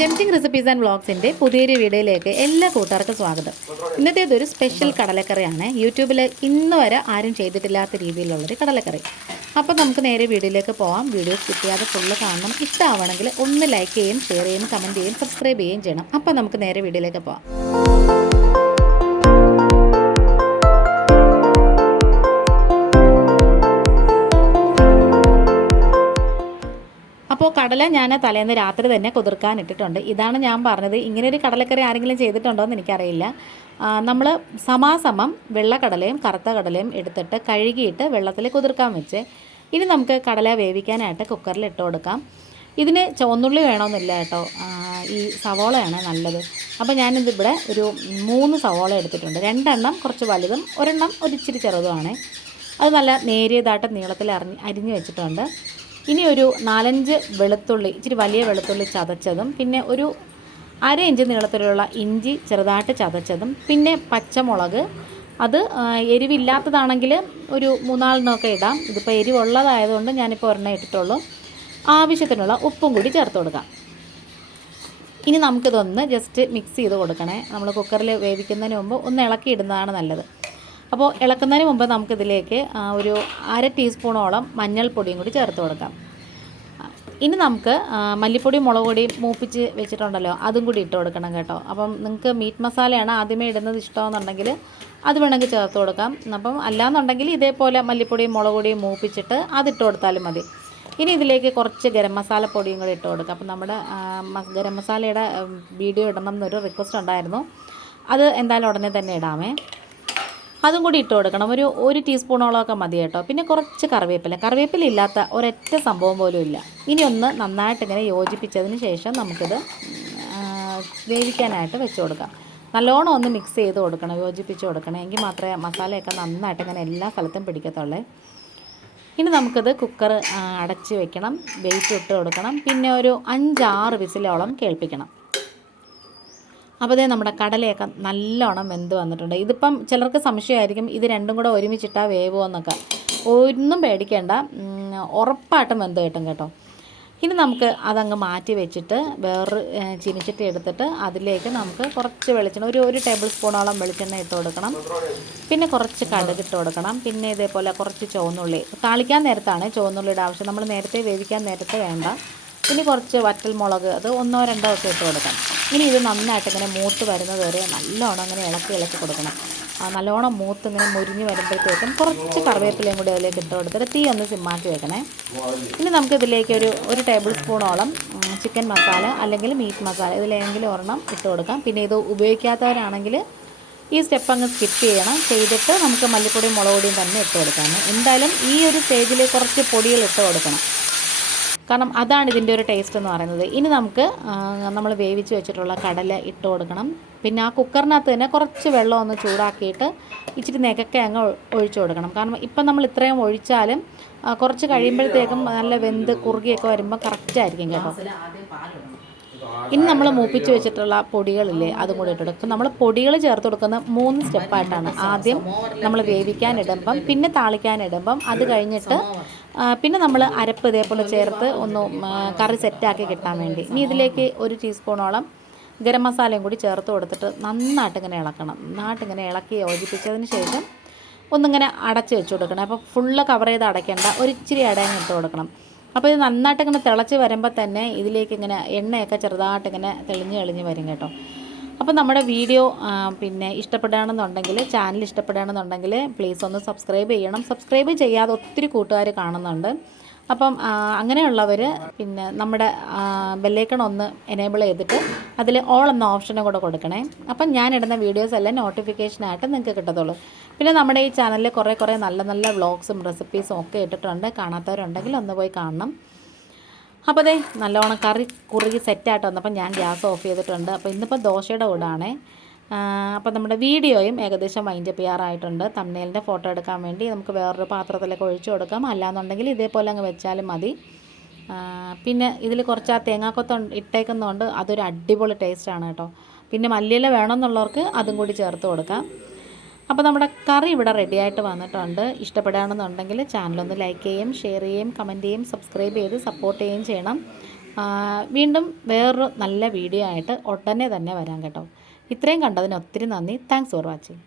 Tempting recipes and വ്ളോഗ്സിൻ്റെ പുതിയൊരു വീഡിയോയിലേക്ക് എല്ലാ കൂട്ടുകാർക്കും സ്വാഗതം. ഇന്നത്തേതൊരു സ്പെഷ്യൽ കടലക്കറിയാണ്. യൂട്യൂബിൽ ഇന്ന് വരെ ആരും ചെയ്തിട്ടില്ലാത്ത രീതിയിലുള്ളൊരു കടലക്കറി. അപ്പോൾ നമുക്ക് നേരെ വീഡിയോയിലേക്ക് പോകാം. വീഡിയോ സ്കിപ്പ് ചെയ്യാതെ ഫുള്ള് കാണണം. ഇഷ്ടമാവണമെങ്കിൽ ഒന്ന് ലൈക്ക് ചെയ്യും, ഷെയർ ചെയ്യും, കമൻറ്റ് ചെയ്യും, സബ്സ്ക്രൈബ് ചെയ്യുകയും ചെയ്യണം. അപ്പോൾ നമുക്ക് നേരെ വീഡിയോയിലേക്ക് പോകാം. അപ്പോൾ കടല ഞാൻ തലേന്ന് രാത്രി തന്നെ കുതിർക്കാൻ ഇട്ടിട്ടുണ്ട്. ഇതാണ് ഞാൻ പറഞ്ഞത്. ഇങ്ങനെയൊരു കടലക്കറി ആരെങ്കിലും ചെയ്തിട്ടുണ്ടോ എന്ന് എനിക്കറിയില്ല. നമ്മൾ സമാസമം വെള്ളക്കടലയും കറുത്ത കടലയും എടുത്തിട്ട് കഴുകിയിട്ട് വെള്ളത്തിൽ കുതിർക്കാൻ വെച്ച് ഇനി നമുക്ക് കടല വേവിക്കാനായിട്ട് കുക്കറിൽ ഇട്ട് കൊടുക്കാം. ഇതിന് ചുവന്നുള്ളി വേണമെന്നില്ല കേട്ടോ, ഈ സവോളയാണ് നല്ലത്. അപ്പോൾ ഞാനിതിവിടെ ഒരു 3 സവോള എടുത്തിട്ടുണ്ട്. 2 എണ്ണം കുറച്ച് വലുതും ഒരെണ്ണം ഒരിച്ചിരി ചെറുതുമാണ്. അത് നല്ല നേരിയതായിട്ട് നീളത്തിൽ അരിഞ്ഞ് വെച്ചിട്ടുണ്ട്. ഇനി ഒരു 4-5 വെളുത്തുള്ളി, ഇച്ചിരി വലിയ വെളുത്തുള്ളി ചതച്ചതും, പിന്നെ ഒരു 1/2 ഇഞ്ച് നീളത്തിലുള്ള ഇഞ്ചി ചെറുതായിട്ട് ചതച്ചതും, പിന്നെ പച്ചമുളക്, അത് എരിവില്ലാത്തതാണെങ്കിൽ ഒരു 3-4 ഇടാം. ഇതിപ്പോൾ എരിവുള്ളതായതുകൊണ്ട് ഞാനിപ്പോൾ ഒരെണ്ണം ഇട്ടിട്ടുള്ളൂ. ആവശ്യത്തിനുള്ള ഉപ്പും കൂടി ചേർത്ത് കൊടുക്കാം. ഇനി നമുക്കിതൊന്ന് ജസ്റ്റ് മിക്സ് ചെയ്ത് കൊടുക്കണേ. നമ്മൾ കുക്കറിൽ വേവിക്കുന്നതിന് മുമ്പ് ഒന്ന് ഇളക്കി ഇടുന്നതാണ് നല്ലത്. അപ്പോൾ ഇളക്കുന്നതിന് മുമ്പ് നമുക്കിതിലേക്ക് ഒരു 1/2 ടീസ്പൂണോളം മഞ്ഞൾപ്പൊടിയും കൂടി ചേർത്ത് കൊടുക്കാം. ഇനി നമുക്ക് മല്ലിപ്പൊടിയും മുളക് പൊടിയും മൂപ്പിച്ച് വെച്ചിട്ടുണ്ടല്ലോ, അതും കൂടി ഇട്ട് കൊടുക്കണം കേട്ടോ. അപ്പം നിങ്ങൾക്ക് മീറ്റ് മസാലയാണ് ആദ്യമേ ഇടുന്നത് ഇഷ്ടമെന്നുണ്ടെങ്കിൽ അത് വേണമെങ്കിൽ ചേർത്ത് കൊടുക്കാം. അപ്പം അല്ലാന്നുണ്ടെങ്കിൽ ഇതേപോലെ മല്ലിപ്പൊടിയും മുളക് പൊടിയും മൂപ്പിച്ചിട്ട് അതിട്ട് കൊടുത്താലും മതി. ഇനി ഇതിലേക്ക് കുറച്ച് ഗരം മസാല പൊടിയും കൂടി ഇട്ട് കൊടുക്കാം. അപ്പം നമ്മുടെ ഗരം മസാലയുടെ വീഡിയോ ഇടണം എന്നൊരു റിക്വസ്റ്റ് ഉണ്ടായിരുന്നു. അത് എന്തായാലും ഉടനെ തന്നെ ഇടാമേ. അതും കൂടി ഇട്ട് കൊടുക്കണം. ഒരു ടീസ്പൂണോളമൊക്കെ മതി കേട്ടോ. പിന്നെ കുറച്ച് കറിവേപ്പില ഇല്ലാത്ത ഒരൊറ്റ സംഭവം പോലും ഇല്ല. ഇനി ഒന്ന് നന്നായിട്ട് ഇങ്ങനെ യോജിപ്പിച്ചതിന് ശേഷം നമുക്കിത് വേവിക്കാനായിട്ട് വെച്ച് കൊടുക്കാം. നല്ലോണം ഒന്ന് മിക്സ് ചെയ്ത് കൊടുക്കണം, യോജിപ്പിച്ച് കൊടുക്കണം. എങ്കിൽ മാത്രമേ മസാലയൊക്കെ നന്നായിട്ട് ഇങ്ങനെ എല്ലാ സ്ഥലത്തും പിടിക്കത്തുള്ളേ. ഇനി നമുക്കിത് കുക്കർ അടച്ച് വെക്കണം, വെയിറ്റ് ഇട്ട് കൊടുക്കണം. പിന്നെ ഒരു 5-6 വിസിലോളം കേൾപ്പിക്കണം. അപ്പോൾ അതേ നമ്മുടെ കടലയൊക്കെ നല്ലോണം വെന്ത് വന്നിട്ടുണ്ട്. ഇതിപ്പം ചിലർക്ക് സംശയമായിരിക്കും ഇത് രണ്ടും കൂടെ ഒരുമിച്ചിട്ടാൽ വേവുമോ എന്നൊക്കെ. ഒന്നും പേടിക്കേണ്ട, ഉറപ്പായിട്ടും വെന്ത് കിട്ടും കേട്ടോ. ഇനി നമുക്ക് അതങ്ങ് മാറ്റി വെച്ചിട്ട് വേറൊരു ചീനിച്ചട്ടി എടുത്തിട്ട് അതിലേക്ക് നമുക്ക് കുറച്ച് വെളിച്ചെണ്ണ, ഒരു ടേബിൾ സ്പൂണോളം വെളിച്ചെണ്ണ ഇട്ട് കൊടുക്കണം. പിന്നെ കുറച്ച് കടുക് ഇട്ട് കൊടുക്കണം. പിന്നെ ഇതേപോലെ കുറച്ച് ചുവന്നുള്ളി, താളിക്കാൻ നേരത്താണ് ചുവന്നുള്ളിയുടെ ആവശ്യം, നമ്മൾ നേരത്തെ വേവിക്കാൻ നേരത്തെ വേണ്ട. ഇനി കുറച്ച് വറ്റൽ മുളക്, അത് 1-2 ഒക്കെ ഇട്ട് കൊടുക്കാം. ഇനി ഇത് നന്നായിട്ട് ഇങ്ങനെ മൂത്ത് വരുന്നത് വരെ നല്ലോണം അങ്ങനെ ഇളക്കി കൊടുക്കണം. നല്ലോണം മൂത്ത് ഇങ്ങനെ മുരിഞ്ഞ് വരുമ്പോഴത്തേക്കും കുറച്ച് കറിവേപ്പിലയും കൂടി അതിലേക്ക് ഇട്ട് കൊടുത്തിട്ട് തീ ഒന്ന് സിമ്മാക്കി വെക്കണേ. ഇനി നമുക്കിതിലേക്ക് ഒരു ടേബിൾ സ്പൂണോളം ചിക്കൻ മസാല അല്ലെങ്കിൽ മീറ്റ് മസാല ഇതിലെങ്കിലും ഒരെണ്ണം ഇട്ട് കൊടുക്കാം. പിന്നെ ഇത് ഉപയോഗിക്കാത്തവരാണെങ്കിൽ ഈ സ്റ്റെപ്പ് അങ്ങ് സ്കിപ്പ് ചെയ്തിട്ട് നമുക്ക് മല്ലിപ്പൊടിയും മുളക് പൊടിയും തന്നെ ഇട്ട് കൊടുക്കാം. എന്തായാലും ഈ ഒരു സ്റ്റേജിൽ കുറച്ച് പൊടികൾ ഇട്ട് കൊടുക്കണം, കാരണം അതാണ് ഇതിൻ്റെ ഒരു ടേസ്റ്റ് എന്ന് പറയുന്നത്. ഇനി നമുക്ക് നമ്മൾ വേവിച്ച് വെച്ചിട്ടുള്ള കടല ഇട്ട് കൊടുക്കണം. പിന്നെ ആ കുക്കറിനകത്ത് തന്നെ കുറച്ച് വെള്ളം ഒന്ന് ചൂടാക്കിയിട്ട് ഇച്ചിരി നെകക്കെ അങ്ങ് ഒഴിച്ചു കൊടുക്കണം. കാരണം ഇപ്പം നമ്മൾ ഇത്രയും ഒഴിച്ചാലും കുറച്ച് കഴിയുമ്പോഴത്തേക്കും നല്ല വെന്ത് കുറുകിയൊക്കെ വരുമ്പോൾ കറക്റ്റായിരിക്കും കേട്ടോ. ഇനി നമ്മൾ മൂപ്പിച്ച് വെച്ചിട്ടുള്ള പൊടികളില്ലേ, അതും കൂടി ഇട്ട് കൊടുക്കും. നമ്മൾ പൊടികൾ ചേർത്ത് കൊടുക്കുന്ന 3 സ്റ്റെപ്പായിട്ടാണ്. ആദ്യം നമ്മൾ വേവിക്കാനിടുമ്പം, പിന്നെ താളിക്കാനിടുമ്പം, അത് കഴിഞ്ഞിട്ട് പിന്നെ നമ്മൾ അരപ്പ് ഇതേപോലെ ചേർത്ത് ഒന്ന് കറി സെറ്റാക്കി കിട്ടാൻ വേണ്ടി. ഇനി ഇതിലേക്ക് 1 ടീസ്പൂണോളം ഗരം മസാലയും കൂടി ചേർത്ത് കൊടുത്തിട്ട് നന്നായിട്ട് ഇങ്ങനെ ഇളക്കി യോജിപ്പിച്ചതിന് ശേഷം ഒന്നിങ്ങനെ അടച്ച് വെച്ച് കൊടുക്കണം. അപ്പോൾ ഫുള്ള് കവർ ചെയ്ത് അടയ്ക്കേണ്ട, ഒരിച്ചിരി അടയങ്ങ് ഇട്ട് കൊടുക്കണം. അപ്പോൾ ഇത് നന്നായിട്ട് ഇങ്ങനെ തിളച്ച് വരുമ്പോൾ തന്നെ ഇതിലേക്ക് ഇങ്ങനെ എണ്ണയൊക്കെ ചെറുതായിട്ട് ഇങ്ങനെ തെളിഞ്ഞ് വരും കേട്ടോ. അപ്പോൾ നമ്മുടെ വീഡിയോ പിന്നെ ഇഷ്ടപ്പെടുകയാണെന്നുണ്ടെങ്കിൽ, ചാനൽ ഇഷ്ടപ്പെടുകയാണെന്നുണ്ടെങ്കിൽ പ്ലീസ് ഒന്ന് സബ്സ്ക്രൈബ് ചെയ്യണം. സബ്സ്ക്രൈബ് ചെയ്യാതെ ഒത്തിരി കൂട്ടുകാർ കാണുന്നുണ്ട്. അപ്പം അങ്ങനെയുള്ളവർ പിന്നെ നമ്മുടെ ബെല്ലൈക്കൺ ഒന്ന് എനേബിൾ ചെയ്തിട്ട് അതിൽ ഓൾ എന്ന ഓപ്ഷനും കൂടെ കൊടുക്കണേ. അപ്പം ഞാനിടുന്ന വീഡിയോസ് എല്ലാം നോട്ടിഫിക്കേഷനായിട്ട് നിങ്ങൾക്ക് കിട്ടത്തുള്ളൂ. പിന്നെ നമ്മുടെ ഈ ചാനലിൽ കുറേ നല്ല വ്ളോഗ്സും റെസിപ്പീസും ഒക്കെ ഇട്ടിട്ടുണ്ട്. കാണാത്തവരുണ്ടെങ്കിൽ ഒന്ന് പോയി കാണണം. അപ്പോൾ അതേ നല്ലോണം കറി കുറുകി സെറ്റായിട്ട് വന്നപ്പോൾ ഞാൻ ഗ്യാസ് ഓഫ് ചെയ്തിട്ടുണ്ട്. അപ്പോൾ ഇന്നിപ്പോൾ ദോശയുടെ കൂടാണേ. അപ്പോൾ നമ്മുടെ വീഡിയോയും ഏകദേശം വൈൻഡപ്പ് ചെയ്യാറായിട്ടുണ്ട്. തംബ്നെയിലിൻ്റെ ഫോട്ടോ എടുക്കാൻ വേണ്ടി നമുക്ക് വേറൊരു പാത്രത്തിലേക്ക് ഒഴിച്ചു കൊടുക്കാം. അല്ലാന്നുണ്ടെങ്കിൽ ഇതേപോലെ അങ്ങ് വെച്ചാലും മതി. പിന്നെ ഇതിൽ കുറച്ച് ആ തേങ്ങാക്കൊത്ത് ഇട്ടേക്കുന്നതുകൊണ്ട് അതൊരു അടിപൊളി ടേസ്റ്റാണ് കേട്ടോ. പിന്നെ മല്ലിയില വേണമെന്നുള്ളവർക്ക് അതും കൂടി ചേർത്ത് കൊടുക്കാം. അപ്പോൾ നമ്മുടെ കറി ഇവിടെ റെഡിയായിട്ട് വന്നിട്ടുണ്ട്. ഇഷ്ടപ്പെടുകയാണെന്നുണ്ടെങ്കിൽ ചാനലൊന്ന് ലൈക്ക് ചെയ്യും, ഷെയർ ചെയ്യും, കമൻറ്റ് ചെയ്യും, സബ്സ്ക്രൈബ് ചെയ്ത് സപ്പോർട്ട് ചെയ്യുകയും ചെയ്യണം. വീണ്ടും വേറൊരു നല്ല വീഡിയോ ആയിട്ട് ഉടനെ തന്നെ വരാം കേട്ടോ. ഇത്രയും കണ്ടതിന് ഒത്തിരി നന്ദി. Thanks for watching.